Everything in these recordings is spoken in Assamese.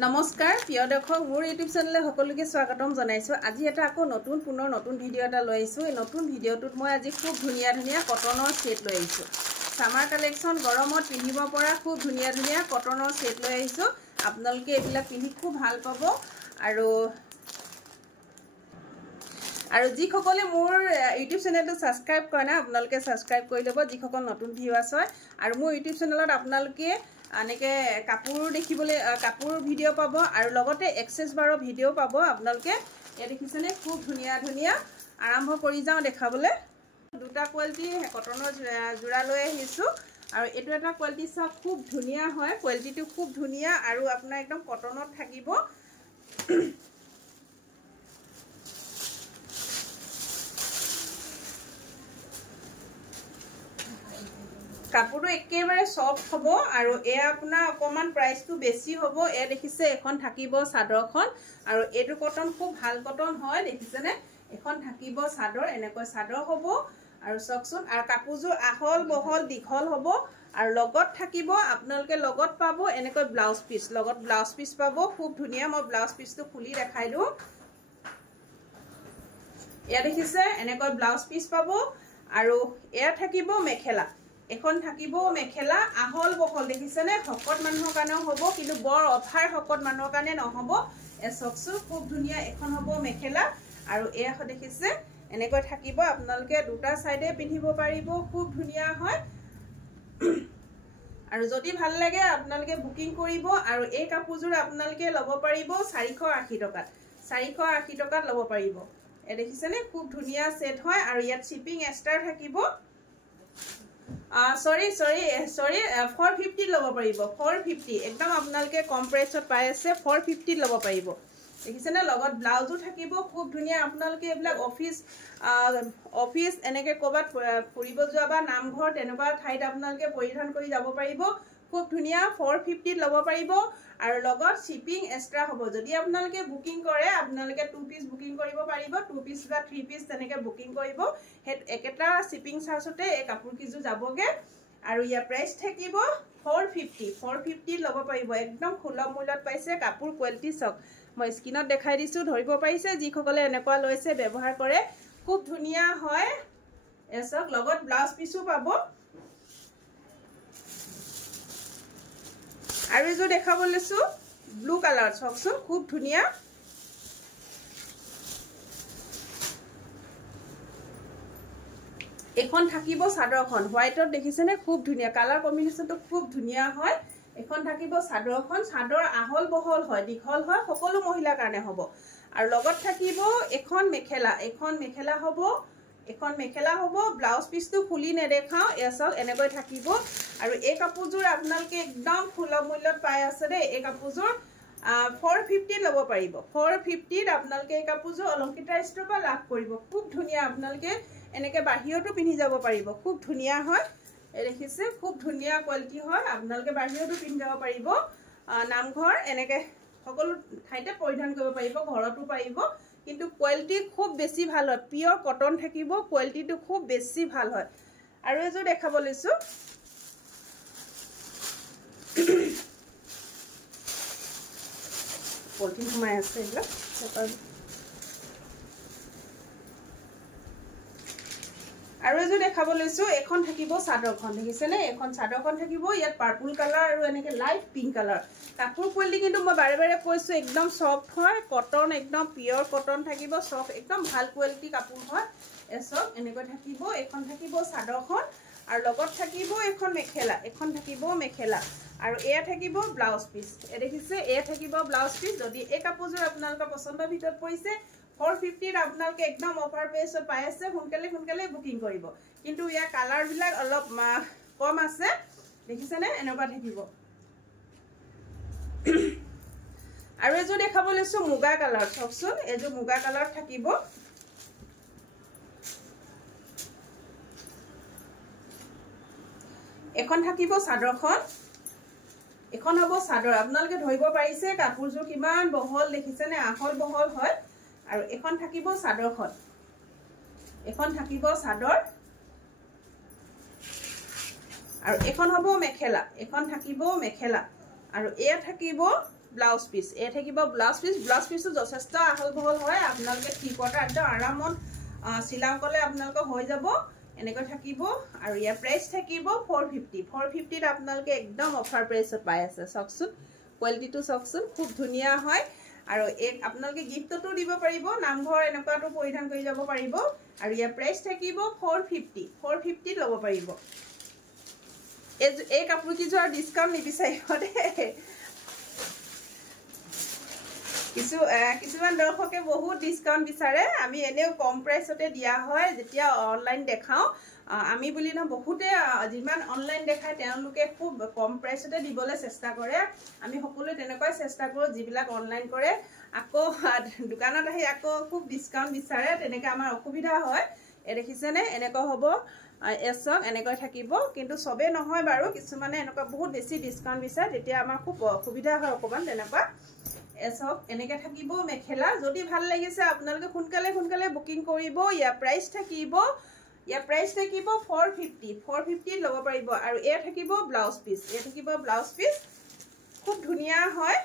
নমস্কাৰ প্ৰিয় দৰ্শক মোৰ ইউটিউব চেনেলে সকলোকে স্বাগতম জনাইছো। আজি এটা আকৌ পুনৰ নতুন ভিডিও এটা লৈ আহিছো। এই নতুন ভিডিওটোত মই আজি খুব ধুনীয়া কটনৰ সেট লৈ আহিছো। সামাৰ কালেকশন গৰমত পিন্ধিব পৰা খুব ধুনীয়া কটনৰ সেট লৈ আহিছো। আপোনালোকে এইবিলাক পিন্ধি খুব ভাল পাব আৰু যিসকলে মোৰ ইউটিউব চেনেলটো সাবস্ক্ৰাইব কৰা নাই আপোনালোকে সাবস্ক্ৰাইব কৰি ল'ব যিসকল নতুন ভিউৱাৰ্ছ হয়। আৰু মোৰ ইউটিউব চেনেলত আপোনালোকে আনেকে কাপোৰ দেখিবলৈ কাপোৰ ভিডিও পাব আৰু লগতে এক্সেস বাৰৰ ভিডিও পাব। আপোনালোকে এই দেখিছেনে খুব ধুনীয়া আৰম্ভ কৰি যাও দেখাবলৈ। দুটা কোৱালিটি কটনৰ জোৰা লৈ আহিছো আৰু এটো এটা কোৱালিটি সব খুব ধুনীয়া হয়। কোৱালিটিটো খুব ধুনীয়া আৰু আপোনাৰ একদম কটনত থাকিব। কাপোৰটো একেবাৰে সফট হ'ব আৰু এ আপোনাৰ অকমান প্ৰাইসটো বেছি হ'ব। এ দেখিছে এখন থাকিব চাদৰখন আৰু এটো কটন খুব ভাল কটন হয়। দেখিছেনে এখন থাকিব চাদৰ এনেকৈ চাদৰ হ'ব আৰু সকচোন আৰু কাপোৰযোৰ আহল বহল দীঘল হ'ব আৰু লগত থাকিব আপোনালোকে লগত পাব এনেকৈ ব্লাউজ পিস লগত ব্লাউজ পিস পাব খুব ধুনীয়া। মই ব্লাউজ পিসটো খুলি দেখাই দিও। এ দেখিছে এনেকৈ ব্লাউজ পিস পাব আৰু এ থাকিব মেখেলা এখন থাকিব মেখেলা আহল বহল দেখিছেনে হকত মানুহৰ কাৰণে হ'ব কিন্তু বৰ অফাৰ হকত মানুহৰ কাৰণে নহব। এ সকচু খুব ধুনীয়া এখন হ'ব মেখেলা আৰু এ দেখিছে এনেকৈ থাকিব। আপোনালোকে দুটা সাইডে পিন্ধিব পাৰিব খুব ধুনীয়া হয়। আৰু যদি ভাল লাগে আপোনালোকে বুকিং কৰিব আৰু এই কাপোৰযোৰ আপোনালোকে ল'ব পাৰিব 480 টকাত 480 টকাত ল'ব পাৰিব। এ দেখিছেনে খুব ধুনীয়া সেট হয় আৰু ইয়াত শিপিং এক্সট্ৰা থাকিব। sorry 450 ল'ব পাৰিব 450 একদম আপোনালোকে কম প্ৰাইসত পাই আছে 450 ল'ব পাৰিব। দেখিছেনে লগত ব্লাউজও থাকিব খুব ধুনীয়া। আপোনালোকে এইবিলাক অফিস এনেকে কৰবাত ফুৰিব যোৱা বা নামঘৰ তেনেকুৱা ঠাইত আপোনালোকে পৰিধান কৰি যাব পাৰিব খুব ধুনীয়া 450 ল'ব পাৰিব আৰু লগত শিপিং এক্সট্ৰা হ'ব। যদি আপোনালোকে বুকিং কৰে আপোনালোকে 2 পিস বুকিং কৰিব পাৰিব 2 পিস বা 3 পিস তেনেকে বুকিং কৰিব। হে একেটা শিপিং চাৰ্জতে এই কাপোৰ কিজু যাবগে আৰু ইয়াৰ প্ৰাইস থাকিব 450 ল'ব পাৰিব। একদম সুলভ মূল্যত পাইছে। কাপোৰ কোৱালিটি চক মই স্ক্ৰিনত দেখাই দিছো ধৰিব পাৰিছে যিসকলে এনেকুৱা লৈছে ব্যৱহাৰ কৰে খুব ধুনীয়া হয়। এসক লগত ব্লাউজ পিসও পাব আৰু এজো দেখাব লৈছো ব্লু কালাৰ চকচোন খুব ধুনীয়া। এখন থাকিব চাদৰখন হোৱাইটত দেখিছেনে খুব ধুনীয়া কালাৰ কম্বিনেশনটো খুব ধুনীয়া হয়। এখন থাকিব চাদৰখন চাদৰ আহল বহল হয় দীঘল হয় সকলো মহিলাৰ কাৰণে হ'ব আৰু লগত থাকিব এখন মেখেলা হ'ব ব্লাউজ পিসটো খুলি নেদেখাও এসক এনেকৈ থাকিব আৰু এই কাপোৰযোৰ আপোনালোকে একদম সুলভ মূল্যত পাই আছে দে। এই কাপোৰযোৰ 450 ল'ব পাৰিব 450 আপোনালোকে এই কাপোৰযোৰ অলংকিতা ষ্টৰৰ পৰা লাভ কৰিব। খুব ধুনীয়া আপোনালোকে এনেকে বাহিৰতো পিন্ধি যাব পাৰিব খুব ধুনীয়া হয়। এই দেখিছে খুব ধুনীয়া কোৱালিটি হয়। আপোনালোকে বাহিৰতো পিন্ধি যাব পাৰিব নামঘৰ এনেকে সকলো ঠাইতে পৰিধান কৰিব পাৰিব ঘৰতো পাৰিব কিন্তু কোৱালিটি খুব বেছি ভাল হয়। পিওৰ কটন থাকিব কোৱালিটিটো খুব বেছি ভাল হয়। আৰু এজো দেখাব লৈছো পলিথিন সোমাই আছে এইবিলাক আৰু এজো দেখাব লৈছো এখন থাকিব চাদৰখন দেখিছেনে এখন চাদৰখন থাকিব ইয়াত পাৰ্পল কালাৰ আৰু এনেকে লাইট পিংক কালাৰ। কাপোৰ কোৱালিটি কিন্তু মই বাৰে কৈছো একদম সফট হয় কটন একদম পিওৰ কটন থাকিব সফট একদম ভাল কোৱালিটি কাপোৰ হয়। এসক এনেকৈ থাকিব এখন থাকিব চাদৰখন আৰু লগত থাকিব এখন থাকিব মেখেলা আৰু এয়া থাকিব ব্লাউজ পিস। এ দেখিছে এয়া থাকিব ব্লাউজ পিস। যদি এই কাপোৰযোৰ আপোনালোকৰ পছন্দৰ ভিতৰত পৰিছে 450 আপোনালোকে একদম অফাৰ প্ৰাইসত পাই আছে। সোনকালে বুকিং কৰিব কিন্তু ইয়াৰ কালাৰ বিলাক অলপ কম আছে দেখিছেনে এনেকুৱা থাকিব। আৰু এজো দেখাব লৈছো মুগা কালাৰ চকচোন এজো মুগা কালাৰ থাকিব। এখন থাকিব চাদৰখন এখন হ'ব চাদৰ। আপোনালোকে ধৰিব পাৰিছে কাপোৰযোৰ কিমান বহল দেখিছেনে আহল বহল হয় আৰু এখন থাকিব চাদৰখন এখন থাকিব চাদৰ আৰু এখন হ'ব মেখেলা এখন থাকিব মেখেলা আৰু এয়া থাকিব ব্লাউজ পিস এ থাকিব ব্লাউজ পিসটো যথেষ্ট আহল বহল হয় আপোনালোকে 3/4 একদম আৰামত সিলাম কলে আপোনালোকে হৈ যাব এনেকৈ থাকিব আৰু ইয়াৰ প্ৰাইস থাকিব 450 ত আপোনালোকে একদম অফাৰ প্ৰাইসত পাই আছে সকসুন কোৱালিটিটো সকসুন খুব ধুনিয়া হয় আৰু এক আপোনালোকে গিফটটো দিব পাৰিব নামঘৰ এনেকুৱাটো পৰিধান কৰি যাব পাৰিব আৰু ইয়াৰ প্ৰাইস থাকিব 450 ল'ব পাৰিব এই কাপোৰ কি যোৱাৰ ডিসকাউন্ট নিবিচাৰিব দে কিছুমান দৰ্শকে বহুত ডিসকাউন্ট বিচাৰে আমি এনেও কম প্ৰাইসতে দিয়া হয় যেতিয়া অনলাইন দেখাও আমি বুলি না বহুতে যিমান অনলাইন দেখায় তেওঁলোকে খুব কম প্ৰাইসতে দিবলৈ চেষ্টা কৰে আমি সকলোৱে তেনেকৈ চেষ্টা কৰো যিবিলাক অনলাইন কৰে আকৌ দোকানত আহি আকৌ খুব ডিসকাউন্ট বিচাৰে তেনেকৈ আমাৰ অসুবিধা হয় এ দেখিছেনে এনেকৈ হ'ব এছক এনেকৈ থাকিব কিন্তু সবে নহয় বাৰু কিছুমানে এনেকৈ বহুত বেছি ডিসকাউন্ট বিচাৰে তেতিয়া আমাৰ খুব অসুবিধা হয় অকমান তেনেকুৱা এছক এনেকৈ থাকিব মেখেলা যদি ভাল লাগিছে আপোনালোকে সোনকালে বুকিং কৰিব ইয়াৰ প্ৰাইস থাকিব 450 ল'ব পাৰিব আৰু এ থাকিব ব্লাউজ পিস খুব ধুনিয়া হয়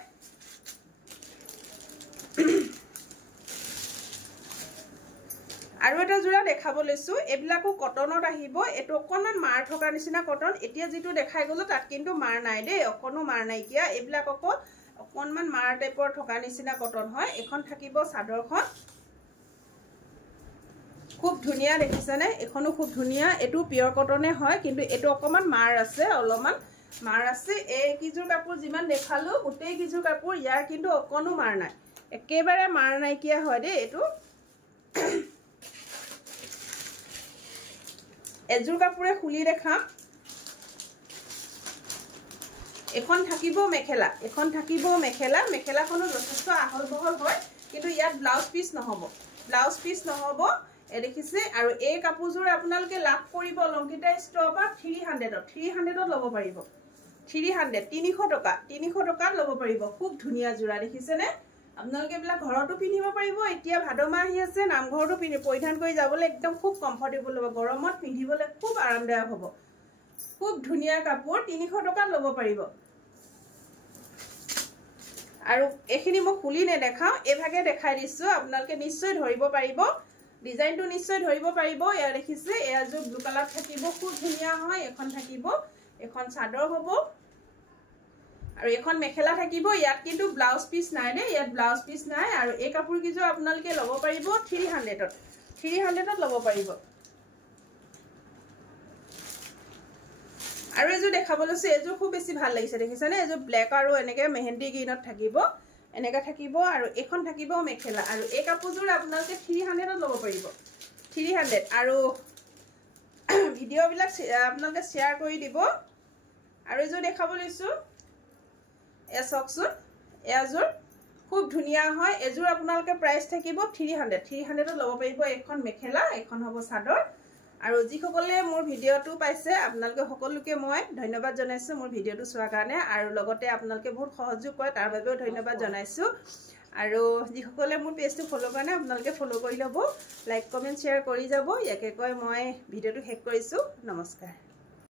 আৰু এটা জোৰা দেখাব লৈছো এবিলাকো কটনত আহিব এটো অকনমান মাৰ থকা নিচিনা কটন এতিয়া যেটো দেখাই গলো তাত কিন্তু মাৰ নাই দে অকনো মাৰ নাই এতিয়া এবিলাক অকনমান মাৰ টাইপৰ থকা নিচিনা কটন হয় এখন থাকিব চাদৰখন খুব ধুনিয়া দেখিছানে এখনো খুব ধুনিয়া এটো পিওৰ কটনে হয় কিন্তু এটো অকমান মাৰ আছে অলমান মাৰ আছে এই কিজুৰ কাপোৰ যিমান দেখালো গোটেই কিজুৰ কাপোৰ ইয়াৰ কিন্তু অকনো মাৰ নাই একেবাৰে মাৰ নাই কিয়া হয় দে এটো এজুৰ কাপোৰে খুলি দেখাম এখন থাকিব মেখেলা মেখেলাখনো যথেষ্ট আহল বহল হয় কিন্তু ইয়াত ব্লাউজ পিস নহব এ দেখিছে আৰু এই কাপোৰজোৰ আপোনালোকে লাভ কৰিব লংকিতা ষ্ট'ৰ 300 ল'ব পাৰিব 300 টকা ল'ব পাৰিব খুব ধুনিয়া জোৰা দেখিছেনে আপোনালোকে বিলা ঘৰটো পিনিব পাৰিব এতিয়া ভাদমা আহি আছে নামঘৰটো পৰিধান কৰি যাবলৈ একদম খুব কমফৰ্টেবল হ'ব গৰমত পিন্ধিবলৈ খুব আৰামদায়ক হ'ব খুব ধুনিয়া কাপোৰ 300 টকা ল'ব পাৰিব আৰু এখিনি মই খুলি নেদেখাও এভাগে দেখাই দিছো আপোনালোকে নিশ্চয় ধৰিব পাৰিব ডিজাইনটো নিশ্চয় ধৰিব পাৰিব এয়া দেখিছে এয়া যে ব্লু কালাৰ থাকিব খুব ধুনিয়া হয় এখন থাকিব এখন চাদৰ হ'ব আৰু এখন মেখেলা থাকিব ইয়াত কিন্তু ব্লাউজ পিস নাই নে ইয়াত ব্লাউজ পিস নাই আৰু এই কাপোৰ কিজো আপোনালোকে ল'ব পাৰিব 300 ল'ব পাৰিব আৰু এজো দেখাব লৈছে এজো খুব বেছি ভাল লাগিছে দেখিছানে এজো ব্ল্যাক আৰু এনেকে মেহেন্দি গ্ৰীনত থাকিব এনেকা থাকিব আৰু এখন থাকিব মেখেলা আৰু এই কাপোৰজোৰ আপোনালোকে 300 ল'ব পাৰিব 300 আৰু ভিডিও বিলাক আপোনালোকে শেয়াৰ কৰি দিব আৰু এজো দেখাব লৈছো এ সকসুন এজোৰ খুব ধুনিয়া হয় এজোৰ আপোনালোকে প্ৰাইস থাকিব 300 ল'ব পাৰিব এখন মেখেলা এখন হ'ব চাদৰ আৰু যিসকলে মোৰ ভিডিওটো পাইছে আপোনালোকে সকলোকে মই ধন্যবাদ জনাইছো মোৰ ভিডিওটো চোৱাৰ কাৰণে আৰু লগতে আপোনালোকে বহুত সহযোগ কৰে তাৰ বাবেও ধন্যবাদ জনাইছো আৰু যিসকলে মোৰ পেজটো ফলো কৰে আপোনালোকে ফলো কৰি লব লাইক কমেন্ট শেয়াৰ কৰি যাব ইয়াকে কৈ মই ভিডিওটো শেষ কৰিছো নমস্কাৰ